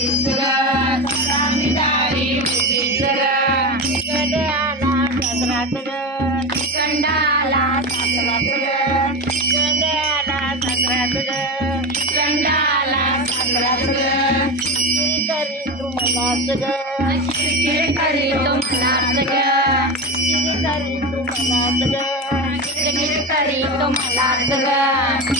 ग्याला सं गंडाला संग्राप गड्याला संग्रात गंडाला संग्रात गी करी तुम्हालाच गिरगी करी तुम्हालाच गी करी तुम्हाला खिरकी ग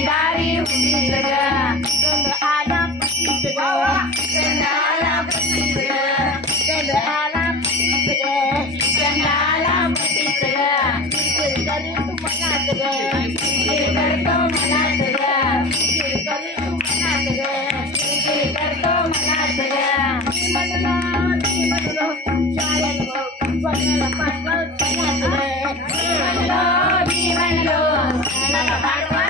Bye.